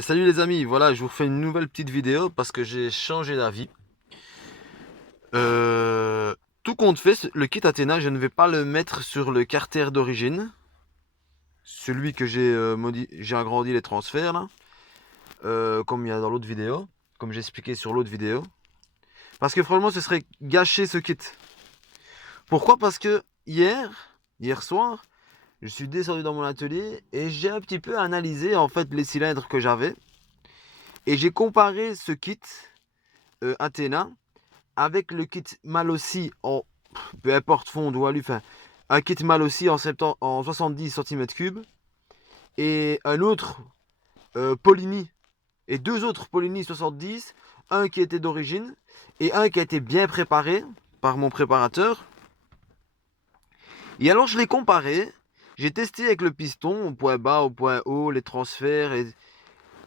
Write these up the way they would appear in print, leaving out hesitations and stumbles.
Salut les amis, voilà, je vous refais une nouvelle petite vidéo parce que j'ai changé d'avis. Euh, Tout compte fait, le kit Athéna, je ne vais pas le mettre sur le carter d'origine, celui que j'ai agrandi les transferts là, comme il y a dans l'autre vidéo, comme j'ai expliqué sur l'autre vidéo. Parce que franchement, ce serait gâcher ce kit. Pourquoi? Parce que hier soir, je suis descendu dans mon atelier et j'ai un petit peu analysé en fait les cylindres que j'avais et j'ai comparé ce kit Athéna avec le kit Malossi en peu importe fond ou alu, enfin un kit Malossi en 70 cm3 et un autre Polini et deux autres Polini 70, un qui était d'origine et un qui a été bien préparé par mon préparateur. Et alors je l'ai comparé, j'ai testé avec le piston au point bas, au point haut, les transferts et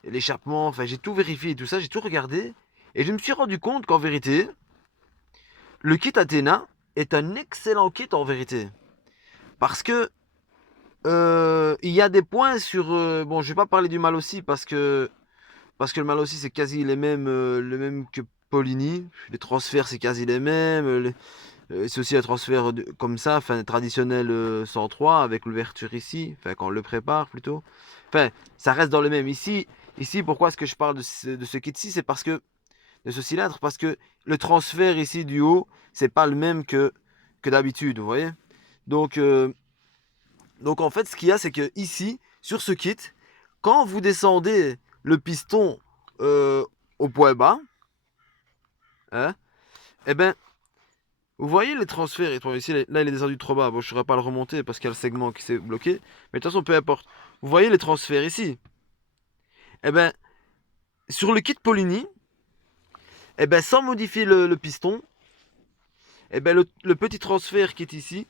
l'échappement, enfin j'ai tout vérifié et tout ça, j'ai tout regardé et je me suis rendu compte qu'en vérité, le kit Athéna est un excellent kit en vérité. Parce que il y a des points sur. Bon, je vais pas parler du Malossi parce que le Malossi c'est quasi le même que Polini. Les transferts c'est quasi les mêmes. C'est aussi un transfert comme ça, enfin traditionnel 103 avec l'ouverture ici, enfin quand on le prépare plutôt. Enfin, ça reste dans le même. Ici, pourquoi est-ce que je parle de ce kit-ci? C'est parce que de ce cylindre, parce que le transfert ici du haut, c'est pas le même que d'habitude, vous voyez? Donc, euh, donc en fait, ce qu'il y a, c'est que ici, sur ce kit, quand vous descendez le piston euh, au point bas, hein, eh ben, vous voyez les transferts. Et ici, là, il est descendu trop bas. Bon, je ne saurais pas le remonter parce qu'il y a le segment qui s'est bloqué. Mais de toute façon, peu importe. Vous voyez les transferts ici. Eh ben, sur le kit Polini, eh ben, sans modifier le piston, eh ben, le petit transfert qui est ici,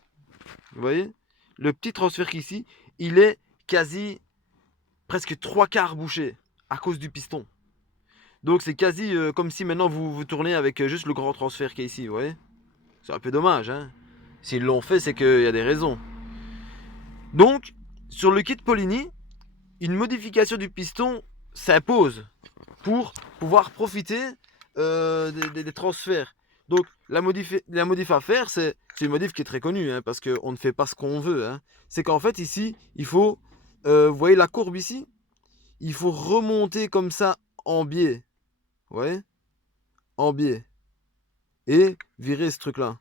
vous voyez, le petit transfert qui est ici, il est quasi presque trois quarts bouché à cause du piston. Donc c'est quasi comme si maintenant vous tournez avec juste le grand transfert qui est ici, vous voyez. C'est un peu dommage, hein. S'ils l'ont fait, c'est qu'il y a des raisons. Donc, sur le kit Polini, une modification du piston s'impose pour pouvoir profiter des transferts. Donc, la modif à faire, c'est une modif qui est très connue, hein, parce qu'on ne fait pas ce qu'on veut, hein. C'est qu'en fait, ici, il faut, vous voyez la courbe ici? Il faut remonter comme ça en biais, vous voyez? En biais. Et virer ce truc-là.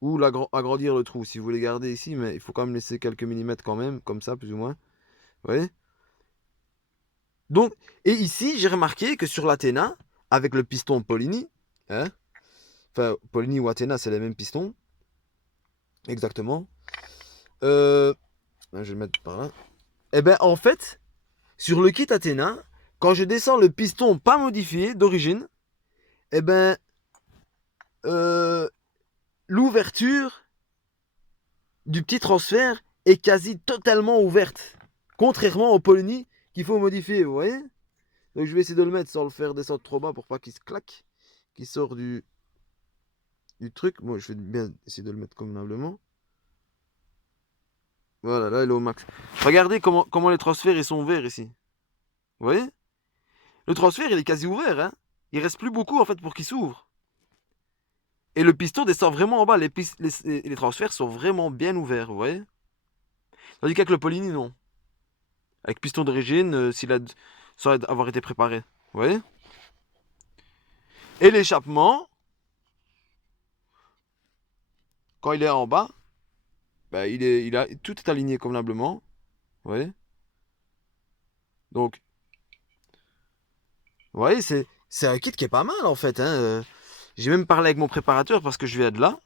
Ou agrandir le trou si vous voulez garder ici, mais il faut quand même laisser quelques millimètres quand même, comme ça, plus ou moins. Vous voyez? Donc, et ici, j'ai remarqué que sur l'Athéna, avec le piston Polini, hein, enfin, Polini ou Athéna, c'est les mêmes pistons, exactement. Euh, je vais le mettre par là. Et ben, en fait, sur le kit Athéna, quand je descends le piston pas modifié d'origine, et ben, euh, l'ouverture du petit transfert est quasi totalement ouverte. Contrairement au Polini qu'il faut modifier, vous voyez? Donc je vais essayer de le mettre sans le faire descendre trop bas pour pas qu'il se claque, qu'il sort du truc. Moi, je vais bien essayer de le mettre convenablement. Voilà, là, il est au max. Regardez comment les transferts ils sont ouverts ici. Vous voyez? Le transfert, il est quasi ouvert, hein. Il reste plus beaucoup en fait pour qu'il s'ouvre. Et le piston descend vraiment en bas. Les transferts sont vraiment bien ouverts, vous voyez? Tandis qu'avec le Polini, non. Avec piston d'origine, sans avoir été préparé. Vous voyez? Et l'échappement, quand il est en bas, bah, tout est aligné convenablement. Vous voyez? Donc, vous voyez, c'est un kit qui est pas mal en fait, hein. J'ai même parlé avec mon préparateur parce que je viens de là.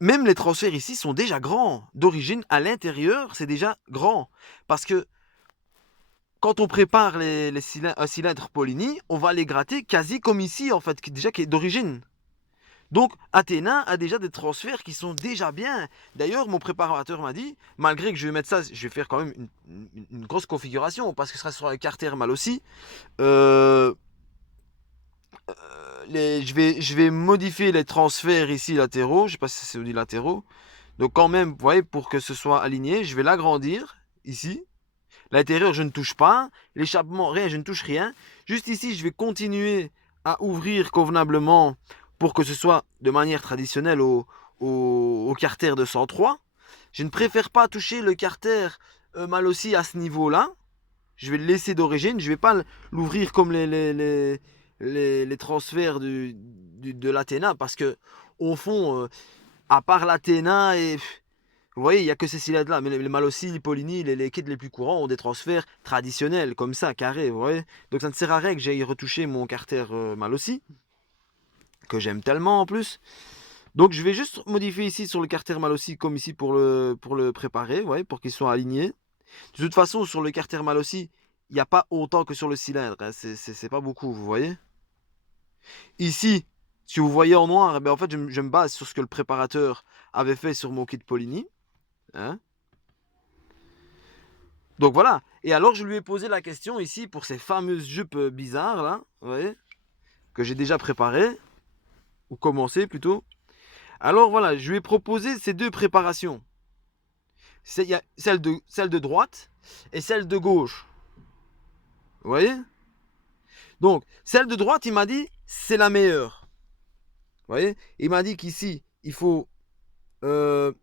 Même les transferts ici sont déjà grands. D'origine, à l'intérieur, c'est déjà grand. Parce que quand on prépare un cylindre Polini, on va les gratter quasi comme ici, en fait, qui est d'origine. Donc, Athéna a déjà des transferts qui sont déjà bien. D'ailleurs, mon préparateur m'a dit, malgré que je vais mettre ça, je vais faire quand même une grosse configuration, parce que ce sera sur un carter mal aussi. Euh, je vais modifier les transferts ici latéraux. Je sais pas si c'est dit latéraux. Donc quand même, vous voyez, pour que ce soit aligné, je vais l'agrandir ici. L'intérieur, je ne touche pas. L'échappement, rien, je ne touche rien. Juste ici, je vais continuer à ouvrir convenablement pour que ce soit de manière traditionnelle au carter de 103. Je ne préfère pas toucher le carter mal aussi à ce niveau-là. Je vais le laisser d'origine. Je ne vais pas l'ouvrir comme les transferts de l'Athéna parce que, au fond, à part l'Athéna et vous voyez, il n'y a que ces cylindres-là. Mais les Malossi, les Polini, les kits les plus courants ont des transferts traditionnels, comme ça, carrés, vous voyez. Donc ça ne sert à rien que j'aille retoucher mon carter Malossi, que j'aime tellement en plus. Donc je vais juste modifier ici sur le carter Malossi, comme ici pour le préparer, vous voyez, pour qu'il soit aligné. De toute façon, sur le carter Malossi, il n'y a pas autant que sur le cylindre. Hein. C'est pas beaucoup, vous voyez. Ici, si vous voyez en noir, eh bien, en fait, je me base sur ce que le préparateur avait fait sur mon kit Polini. Hein. Donc voilà. Et alors, je lui ai posé la question ici pour ces fameuses jupes bizarres, là, vous voyez, que j'ai déjà préparées, ou commencé plutôt. Alors voilà, je lui ai proposé ces deux préparations. Il y a celle de droite et celle de gauche. Vous voyez? Donc, celle de droite, il m'a dit, c'est la meilleure. Vous voyez? Il m'a dit qu'ici, il faut... que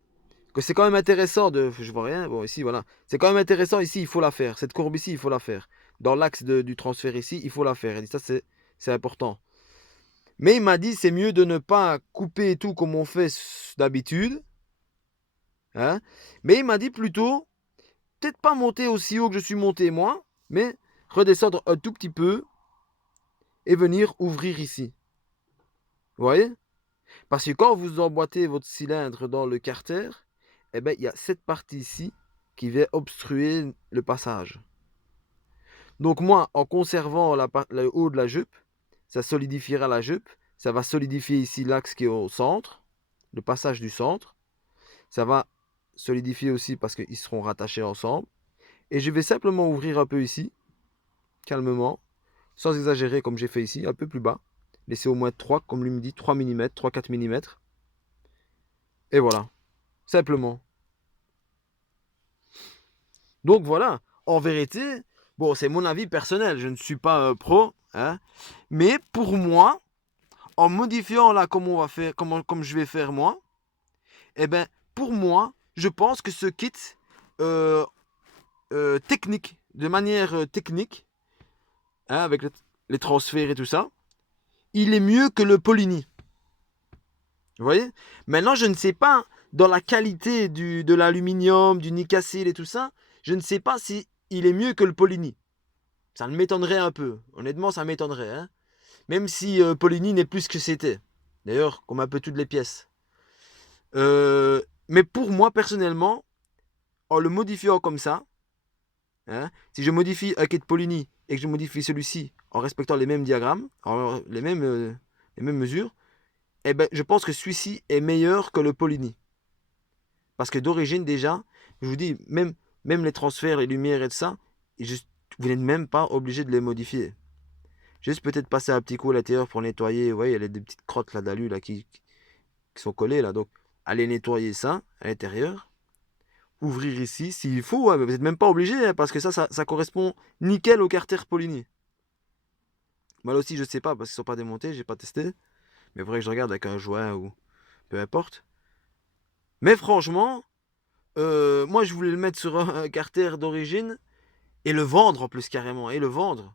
c'est quand même intéressant de... Je vois rien. Bon, ici, voilà. C'est quand même intéressant ici, il faut la faire. Cette courbe ici, il faut la faire. Dans l'axe du transfert ici, il faut la faire. Il dit ça, c'est important. Mais il m'a dit, c'est mieux de ne pas couper tout comme on fait d'habitude. Hein? Mais il m'a dit plutôt, peut-être pas monter aussi haut que je suis monté moi, mais redescendre un tout petit peu et venir ouvrir ici. Vous voyez? Parce que quand vous emboîtez votre cylindre dans le carter, eh ben, il y a cette partie ici qui vient obstruer le passage. Donc moi, en conservant le haut de la jupe, ça solidifiera la jupe. Ça va solidifier ici l'axe qui est au centre, le passage du centre. Ça va solidifier aussi parce qu'ils seront rattachés ensemble. Et je vais simplement ouvrir un peu ici, calmement, sans exagérer comme j'ai fait ici, un peu plus bas. Laisser au moins 3, comme lui me dit, 3 mm, 3-4 mm. Et voilà, simplement. Donc voilà, en vérité, bon, c'est mon avis personnel, je ne suis pas pro, hein, mais pour moi, en modifiant là comme on va faire, comme je vais faire moi, eh ben, pour moi, je pense que ce kit euh, technique, de manière technique, hein, avec les transferts et tout ça, il est mieux que le Polini. Vous voyez? Maintenant, je ne sais pas, dans la qualité de l'aluminium, du nicacil et tout ça, je ne sais pas si il est mieux que le Polini. Ça me m'étonnerait un peu. Honnêtement, ça m'étonnerait. Hein? Même si Polini n'est plus ce que c'était. D'ailleurs, comme un peu toutes les pièces. Mais pour moi, personnellement, en le modifiant comme ça, hein, si je modifie un kit Polini et que je modifie celui-ci en respectant les mêmes diagrammes, les mêmes mesures, eh ben, je pense que celui-ci est meilleur que le Polini. Parce que d'origine, déjà, je vous dis, même les transferts, les lumières et tout ça, vous n'êtes même pas obligé de les modifier. Juste peut-être passer un petit coup à l'intérieur pour nettoyer. Vous voyez, il y a des petites crottes là d'alu là, qui sont collées là. Donc, allez nettoyer ça à l'intérieur. Ouvrir ici s'il faut. Ouais, vous n'êtes même pas obligé hein, parce que ça correspond nickel au carter Polini. Moi aussi, je ne sais pas parce qu'ils ne sont pas démontés, j'ai pas testé. Mais vrai que je regarde avec un joint ou peu importe. Mais franchement, moi je voulais le mettre sur un carter d'origine et le vendre en plus carrément. Et le vendre.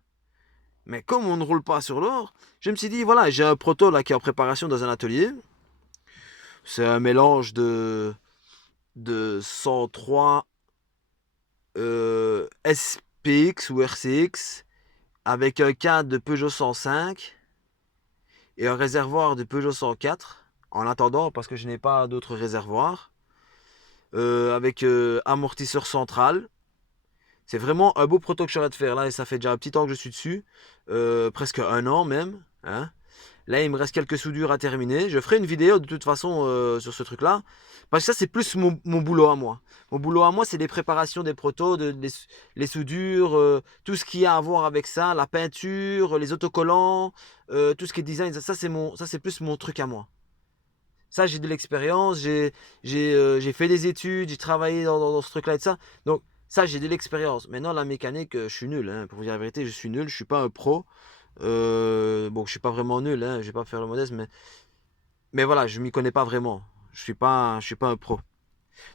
Mais comme on ne roule pas sur l'or, je me suis dit, voilà, j'ai un proto là qui est en préparation dans un atelier. C'est un mélange de 103 SPX ou RCX avec un cadre de Peugeot 105 et un réservoir de Peugeot 104 en attendant parce que je n'ai pas d'autres réservoirs avec amortisseur central. C'est vraiment un beau proto que j'aurais de faire là et ça fait déjà un petit temps que je suis dessus, presque un an même. Hein. Là il me reste quelques soudures à terminer. Je ferai une vidéo de toute façon sur ce truc là. Parce que ça c'est plus mon boulot à moi. Mon boulot à moi c'est les préparations des protos, les soudures, tout ce qui a à voir avec ça, la peinture, les autocollants, tout ce qui est design, ça c'est plus mon truc à moi. Ça j'ai de l'expérience, j'ai fait des études, j'ai travaillé dans ce truc là et tout ça. Donc Ça, j'ai de l'expérience. Maintenant, la mécanique, je suis nul, hein. Pour vous dire la vérité, je suis nul. Je suis pas un pro. Bon, je suis pas vraiment nul, hein. Je vais pas faire le modeste, mais voilà, je m'y connais pas vraiment. Je suis pas un pro.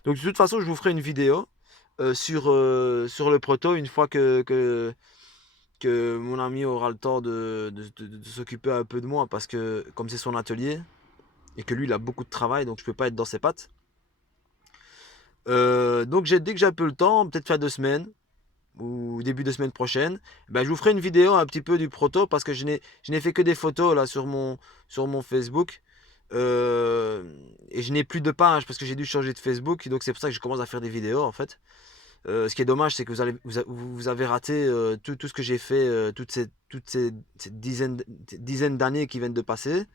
Donc, de toute façon, je vous ferai une vidéo sur le proto une fois que mon ami aura le temps de s'occuper un peu de moi parce que comme c'est son atelier et que lui il a beaucoup de travail donc je peux pas être dans ses pattes. Donc dès que j'ai un peu le temps, peut-être faire 2 semaines ou début de semaine prochaine, ben, je vous ferai une vidéo un petit peu du proto parce que je n'ai fait que des photos là sur mon Facebook. Euh, et je n'ai plus de page parce que j'ai dû changer de Facebook donc c'est pour ça que je commence à faire des vidéos en fait. Ce qui est dommage, c'est que vous avez raté tout ce que j'ai fait, ces dizaines d'années qui viennent de passer.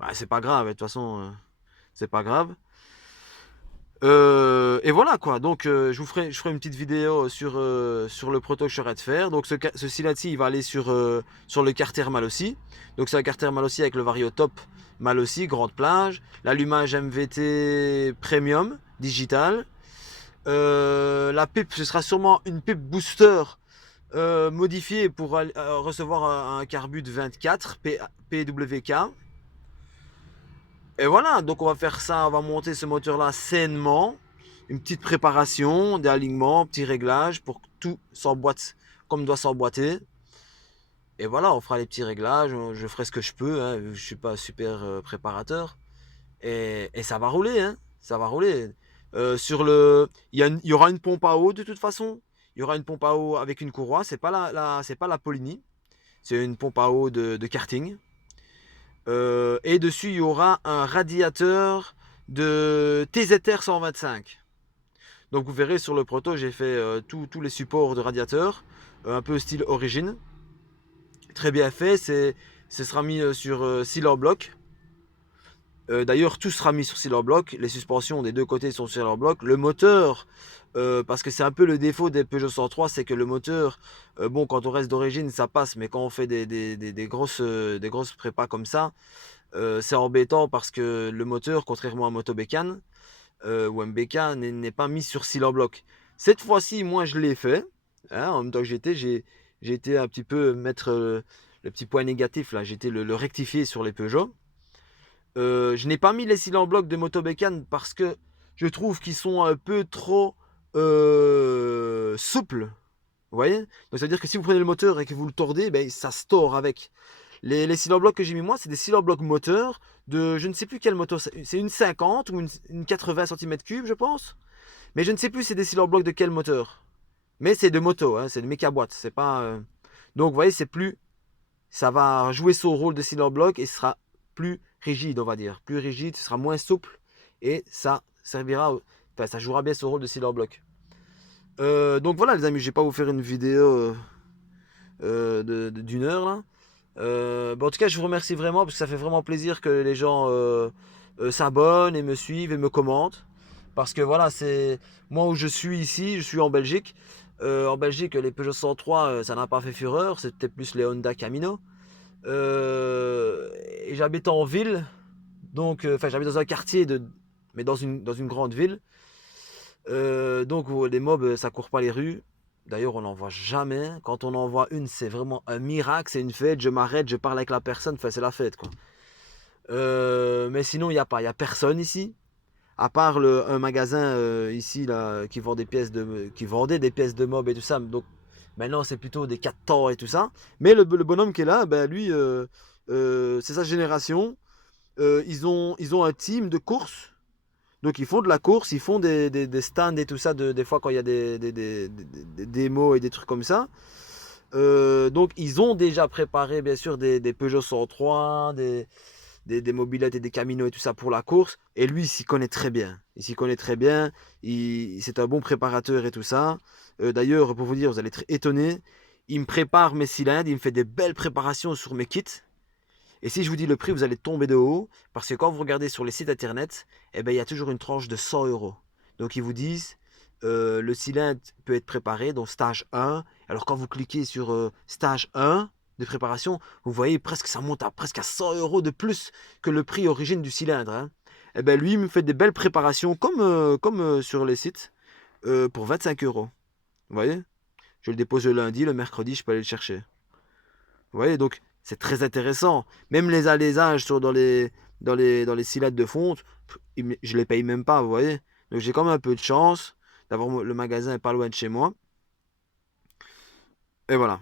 Bah, c'est pas grave, de toute façon, c'est pas grave. Et voilà quoi, donc je ferai une petite vidéo sur le proto que je serai de faire. Donc ceci là-ci, il va aller sur le Carter Malossi. Donc c'est un Carter Malossi avec le Variotop Malossi, grande plage. L'allumage MVT Premium, digital. La pipe, ce sera sûrement une pipe booster modifiée pour recevoir un carbut 24 PWK. Et voilà, donc on va faire ça, on va monter ce moteur-là sainement. Une petite préparation, des alignements, petits réglages pour que tout s'emboîte comme doit s'emboîter. Et voilà, on fera les petits réglages, je ferai ce que je peux, hein, je suis pas super préparateur. Et ça va rouler, hein, ça va rouler. Il y aura une pompe à eau de toute façon. Il y aura une pompe à eau avec une courroie, c'est pas c'est pas la Polini, c'est une pompe à eau de karting. Et dessus, il y aura un radiateur de TZR 125. Donc vous verrez sur le proto, j'ai fait tous les supports de radiateur, un peu style origine. Très bien fait, ce sera mis sur Sealer Block. D'ailleurs, tout sera mis sur Sealer Block. Les suspensions des deux côtés sont sur Sealer Block. Le moteur, parce que c'est un peu le défaut des Peugeot 103, c'est que le moteur, bon, quand on reste d'origine, ça passe, mais quand on fait des grosses prépas comme ça, c'est embêtant parce que le moteur, contrairement à Moto Bécane ou MBK, n'est pas mis sur Sealer Block. Cette fois-ci, moi, je l'ai fait. Hein, en même temps que j'ai été un petit peu mettre le petit point négatif là. J'ai été le rectifier sur les Peugeot. Je n'ai pas mis les cylindres blocs de Motobécane parce que je trouve qu'ils sont un peu trop souples. Vous voyez? Donc ça veut dire que si vous prenez le moteur et que vous le tordez, ben, ça se tord avec. Les cylindres blocs que j'ai mis moi, c'est des cylindres blocs moteurs de je ne sais plus quel moteur. C'est une 50 ou une 80 cm3, je pense. Mais je ne sais plus c'est des cylindres blocs de quel moteur. Mais c'est de moto, hein, c'est de méca boîte. C'est pas. Donc vous voyez, c'est plus. Ça va jouer son rôle de cylinder block et ce sera plus rigide, on va dire. Plus rigide, ce sera moins souple et ça servira, enfin, ça jouera bien son rôle de cylinder block. Donc voilà les amis, je vais pas vous faire une vidéo d'une heure là. Bon, en tout cas, je vous remercie vraiment parce que ça fait vraiment plaisir que les gens s'abonnent et me suivent et me commentent. Parce que voilà, c'est moi où je suis ici, je suis en Belgique. En Belgique, les Peugeot 103, ça n'a pas fait fureur, c'était plus les Honda Camino. Et j'habite en ville, donc, enfin, j'habite dans un quartier, mais dans une grande ville. Donc, les mobs, ça court pas les rues. D'ailleurs, on n'en voit jamais. Quand on en voit une, c'est vraiment un miracle, c'est une fête. Je m'arrête, je parle avec la personne, enfin, c'est la fête, quoi. Mais sinon, il y a personne ici. À part un magasin ici là, qui vendait des pièces de mob et tout ça. Donc maintenant c'est plutôt des 4 temps et tout ça. Mais le bonhomme qui est là, ben, lui, c'est sa génération. Ils ont un team de course. Donc ils font de la course, ils font des stands et tout ça, des fois quand il y a des démos et des trucs comme ça. Donc ils ont déjà préparé bien sûr des Peugeot 103, des mobylettes et des caminos et tout ça pour la course. Et lui, il s'y connaît très bien. Il s'y connaît très bien. C'est un bon préparateur et tout ça. D'ailleurs, pour vous dire, vous allez être étonné. Il me prépare mes cylindres. Il me fait des belles préparations sur mes kits. Et si je vous dis le prix, vous allez tomber de haut. Parce que quand vous regardez sur les sites internet, eh ben, il y a toujours une tranche de 100 euros. Donc ils vous disent, le cylindre peut être préparé, donc stage 1. Alors quand vous cliquez sur stage 1 de préparation, vous voyez presque ça monte à presque à 100 euros de plus que le prix origine du cylindre. Hein. Et ben lui, il me fait des belles préparations comme sur les sites pour 25 euros. Vous voyez? Je le dépose le lundi, le mercredi, je peux aller le chercher. Vous voyez? Donc, c'est très intéressant. Même les alaisages dans les cylindres de fonte, je les paye même pas, vous voyez? Donc, j'ai quand même un peu de chance d'avoir le magasin pas loin de chez moi. Et voilà.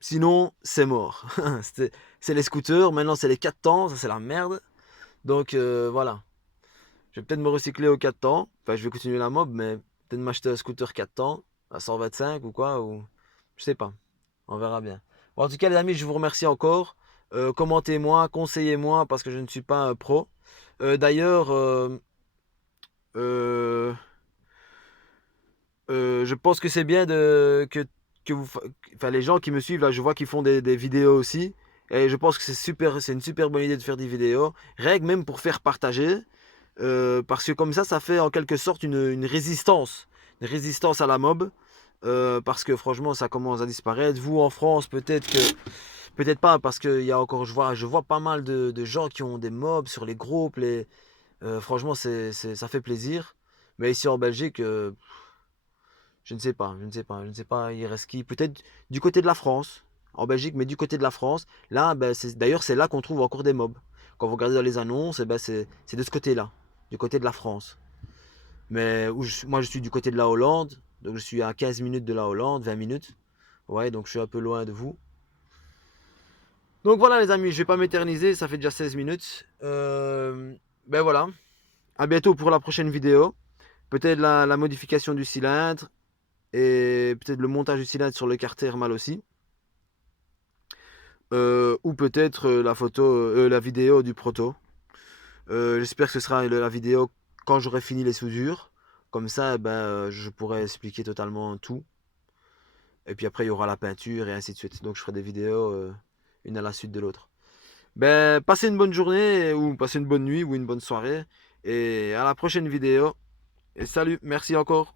Sinon, c'est mort. C'est les scooters, maintenant c'est les 4 temps, ça c'est la merde. Donc voilà. Je vais peut-être me recycler aux 4 temps. Enfin, je vais continuer la mob, mais peut-être m'acheter un scooter 4 temps à 125 ou quoi, ou je sais pas. On verra bien. Bon, en tout cas, les amis, je vous remercie encore. Commentez-moi, conseillez-moi parce que je ne suis pas un pro. D'ailleurs, euh, je pense que c'est bien que enfin, les gens qui me suivent là, je vois qu'ils font des vidéos aussi. Et je pense que c'est une super bonne idée de faire des vidéos. Règle même pour faire partager. Parce que comme ça fait en quelque sorte une résistance. Une résistance à la mob. Parce que franchement, ça commence à disparaître. Vous en France, peut-être pas, parce que il y a encore, je vois pas mal de gens qui ont des mobs sur les groupes. Franchement, ça fait plaisir. Mais ici en Belgique, je ne sais pas, je ne sais pas, je ne sais pas, il reste qui? Peut-être du côté de la France, en Belgique, mais du côté de la France. Là, ben, d'ailleurs, c'est là qu'on trouve encore des mobs. Quand vous regardez dans les annonces, eh ben, c'est de ce côté-là, du côté de la France. Mais moi, je suis du côté de la Hollande, donc je suis à 15 minutes de la Hollande, 20 minutes. Ouais, donc je suis un peu loin de vous. Donc voilà, les amis, je vais pas m'éterniser, ça fait déjà 16 minutes. Ben voilà, à bientôt pour la prochaine vidéo. Peut-être la modification du cylindre et peut-être le montage du cylindre sur le carter thermal aussi. Ou peut-être la vidéo du proto. J'espère que ce sera la vidéo quand j'aurai fini les soudures. Comme ça, ben, je pourrai expliquer totalement tout. Et puis après, il y aura la peinture et ainsi de suite. Donc je ferai des vidéos une à la suite de l'autre. Ben, passez une bonne journée ou passez une bonne nuit ou une bonne soirée. Et à la prochaine vidéo. Et salut, merci encore.